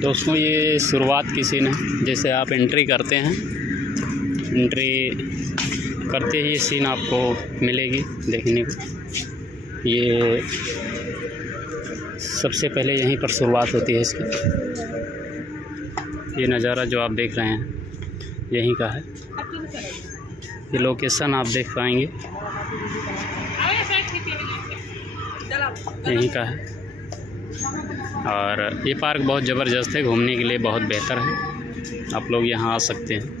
दोस्तों ये शुरुआत की सीन है। जैसे आप एंट्री करते हैं, एंट्री करते ही सीन आपको मिलेगी देखने को। ये सबसे पहले यहीं पर शुरुआत होती है इसकी। ये नज़ारा जो आप देख रहे हैं यहीं का है। ये लोकेशन आप देख पाएंगे यहीं का है। और ये पार्क बहुत ज़बरदस्त है, घूमने के लिए बहुत बेहतर है। आप लोग यहाँ आ सकते हैं।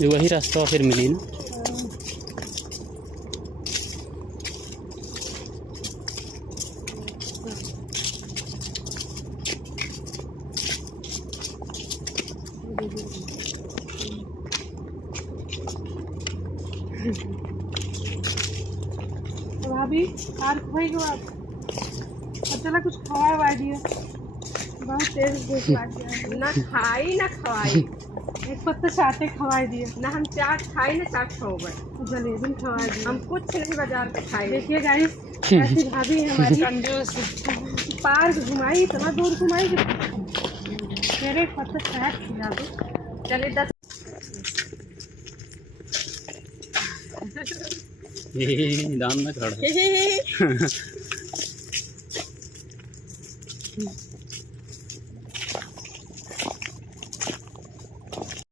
ये वही रास्ता फिर मिली ना। भाभी और भाई को आप चला कुछ खवाए हुआ दिया। बहुत तेज भूख लग गया। ना खाई ना खवाई। एक पत्ता चाटे खवाए दिए। ना हम चाट खाई ना चाट खाओ गए। जलेबी खवाए दिए। हम कुछ नहीं बाजार पे खाई। देखिए गाइस ऐसी भाभी है हमारी कंजूस। पार्क घुमाई, इतना दूर घुमाई कि मेरे एक पत्ता चाट खिला दो। चलिए 10 दाम में खड़ा